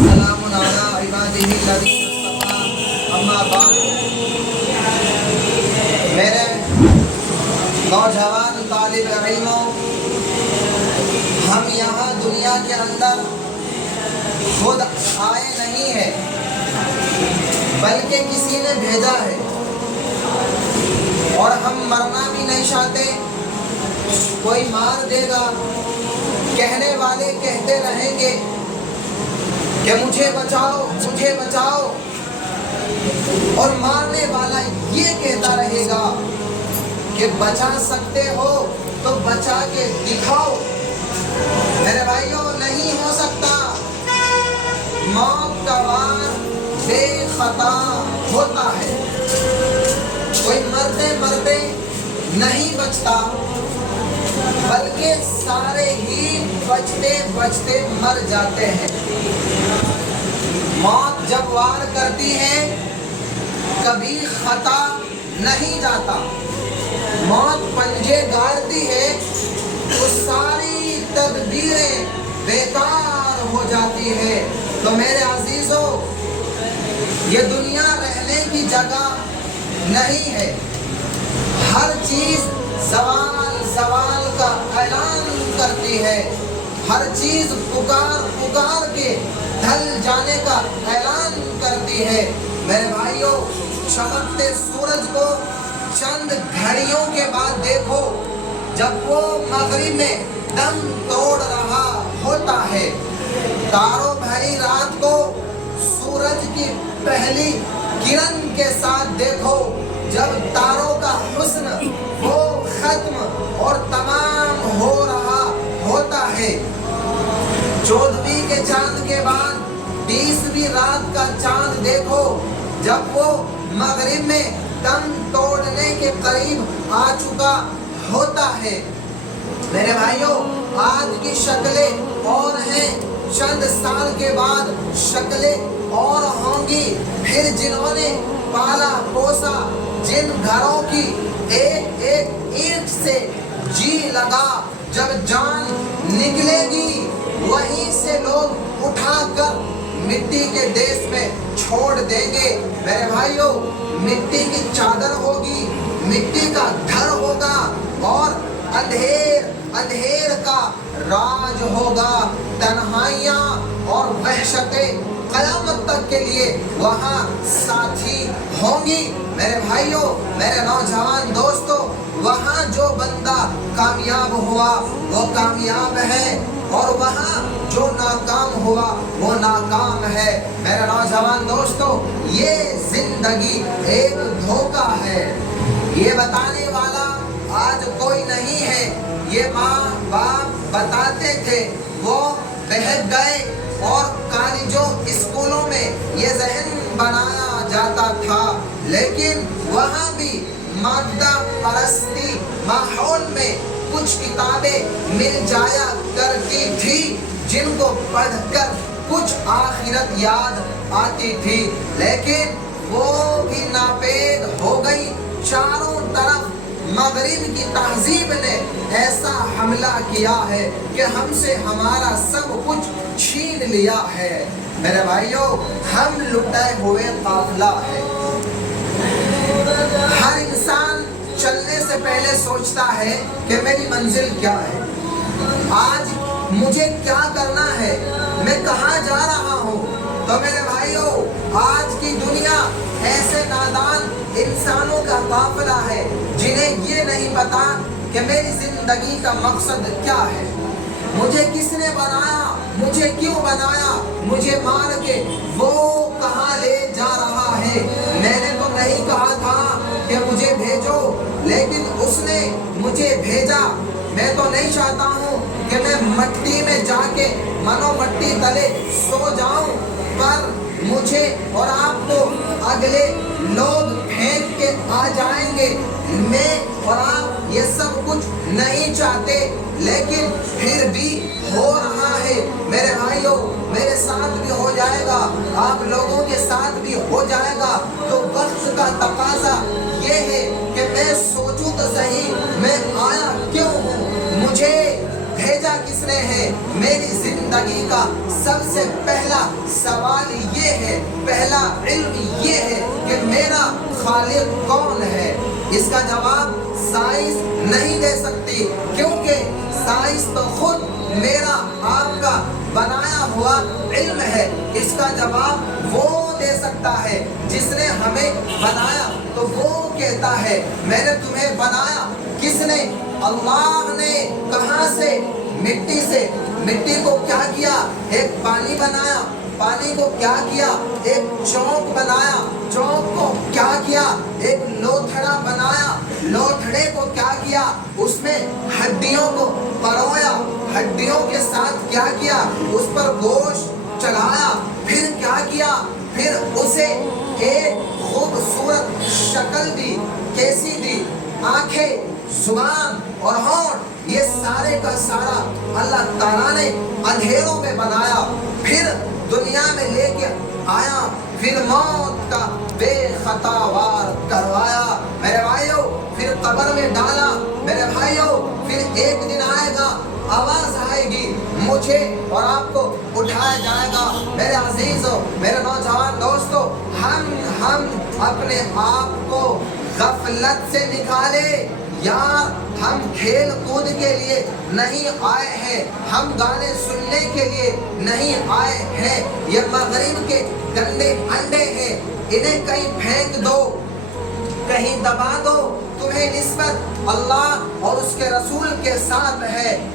وسلام علی عبادہ الذین اصطفیٰ اما بعد۔ میرے نوجوان طالب علموں، ہم یہاں دنیا کے اندر خود آئے نہیں ہیں بلکہ کسی نے بھیجا ہے، اور ہم مرنا بھی نہیں چاہتے۔ کوئی مار دے گا، کہنے والے کہتے رہیں گے کہ مجھے بچاؤ مجھے بچاؤ، اور مارنے والا یہ کہتا رہے گا کہ بچا سکتے ہو تو بچا کے دکھاؤ۔ میرے بھائیوں، نہیں ہو سکتا۔ موت کا وار بے خطا ہوتا ہے، کوئی مرتے مرتے نہیں بچتا بلکہ سارے ہی بچتے بچتے مر جاتے ہیں۔ موت جب وار کرتی ہے کبھی خطا نہیں جاتا۔ موت پنجے گاڑتی ہے تو ساری تدبیریں بیکار ہو جاتی ہے۔ تو میرے عزیزو، یہ دنیا رہنے کی جگہ نہیں ہے۔ ہر چیز زوال کا اعلان کرتی ہے، ہر چیز پکار کے ڈھل جانے کا اعلان کرتی ہے۔ میرے بھائیوں، چمکتے سورج کو چند گھڑیوں کے بعد دیکھو، جب وہ مغرب میں دم توڑ رہا ہوتا ہے۔ تاروں بھری رات کو سورج کی پہلی کرن کے ساتھ دیکھو، جب تاروں کا حسن وہ ختم اور تمام ہو رہا ہوتا ہے۔ 14ویں کے چاند کے بعد 20ویں رات کا چاند دیکھو، جب وہ مغرب میں دم توڑنے کے قریب آ چکا ہوتا ہے۔ میرے بھائیوں، آج کی شکلیں اور ہیں، چند سال کے بعد شکلیں اور ہوں گی۔ پھر جنہوں نے پالا پوسا، جن گھروں کی ایک ایک اینٹ سے جی لگا، جب جان نکلے گی وہیں سے لوگ اٹھا کر مٹی کے دیس میں چھوڑ دیں گے۔ میرے بھائیوں، مٹی کی چادر ہوگی، مٹی کا گھر ہوگا، اور اندھیر کا راج ہوگا۔ تنہائیاں اور وحشتیں قیامت تک کے لیے وہاں ساتھی ہوں گی۔ میرے بھائیوں، میرے نوجوان دوستو، وہاں جو بندہ کامیاب ہوا وہ کامیاب ہے، اور وہاں جو ناکام ہوا وہ ناکام ہے۔ میرے نوجوان دوستو، یہ زندگی ایک دھوکہ ہے۔ یہ بتانے والا آج کوئی نہیں ہے۔ یہ ماں باپ بتاتے تھے، وہ بہک گئے، اور کالجوں اسکولوں میں یہ ذہن بنایا جاتا تھا، لیکن وہاں بھی مادہ پرستی ماحول میں کچھ کتابیں مل جایا کرتی تھی جن کو پڑھ کر کچھ آخرت یاد آتی تھی، لیکن وہ بھی ناپید ہو گئی۔ چاروں طرف مغرب کی تہذیب نے ایسا حملہ کیا ہے کہ ہم سے ہمارا سب کچھ چھین لیا ہے۔ میرے بھائیوں، ہم لٹے ہوئے قافلہ ہے۔ ہر انسان چلنے سے پہلے سوچتا ہے کہ میری منزل کیا ہے، آج مجھے کیا کرنا ہے، میں کہاں جا رہا ہوں۔ تو میرے بھائیوں، آج کی دنیا ایسے نادان انسانوں کا قافلہ ہے جنہیں یہ نہیں پتا کہ میری زندگی کا مقصد کیا ہے، مجھے کس نے بنایا، مجھے کیوں بنایا، مجھے مار کے وہ کہاں لے جا رہا ہے۔ میں نے تو نہیں کہا تھا کہ مجھے بھیجو، لیکن اس نے مجھے بھیجا۔ میں تو نہیں چاہتا ہوں کہ میں مٹی میں جا کے منو مٹی تلے سو جاؤں، پر مجھے اور آپ کو اگلے لوگ پھینک کے آ جائیں گے۔ میں اور آپ یہ سب کچھ نہیں چاہتے، لیکن پھر بھی ہو رہا ہے۔ میرے بھائیوں، میرے ساتھ بھی ہو جائے گا، آپ لوگوں کے ساتھ بھی ہو جائے گا۔ تو وقت کا تقاضا یہ ہے کہ میں سوچوں تو صحیح، میں آیا کیوں ہوں، مجھے بھیجا کس نے ہے، میری زندگی کا سب سے پہلا سوال یہ ہے، پہلا علم یہ ہے کہ میرا خالق کون ہے؟ اس کا جواب سائنس نہیں دے سکتی، کیونکہ سائنس تو خود میرا آپ کا بنایا ہوا علم ہے۔ اس کا جواب وہ دے سکتا ہے جس نے ہمیں بنایا، تو وہ کہتا ہے میں نے تمہیں بنایا۔ کس نے؟ اللہ نے۔ کہاں سے؟ مٹی سے۔ مٹی کو کیا کیا؟ ایک پانی بنایا۔ پانی کو کیا کیا؟ ایک چوک بنایا۔ چوک کو کیا کیا؟ ایک لوتھڑا بنایا۔ لوتھڑے کو کیا کیا؟ اس میں ہڈیوں کو پرویا۔ ہڈیوں کے ساتھ کیا کیا؟ اس پر گوشت چڑھایا۔ پھر کیا کیا؟ پھر اسے ایک خوبصورت شکل دی۔ کیسی دی؟ آنکھیں، زبان اور ہونٹ، یہ سارے کا سارا اللہ تعالیٰ نے اندھیروں میں بنایا، پھر دنیا میں لے کے آیا، پھر موت کا بے خطا وار کروایا میرے بھائیوں، پھر قبر میں ڈالا میرے بھائیوں، پھر ایک دن آئے گا، آواز آئے گی، مجھے اور آپ کو اٹھایا جائے گا۔ میرے عزیزوں، میرے نوجوان دوستوں، ہم اپنے آپ کو غفلت سے نکالے۔ یار ہم کھیل کود کے لیے نہیں آئے ہیں، ہم گانے سننے کے لیے نہیں آئے ہیں۔ یہ مغرب کے گندے انڈے ہیں، انہیں کہیں پھینک دو، کہیں دبا دو، تمہیں نسبت اللہ اور اس کے رسول کے ساتھ ہے۔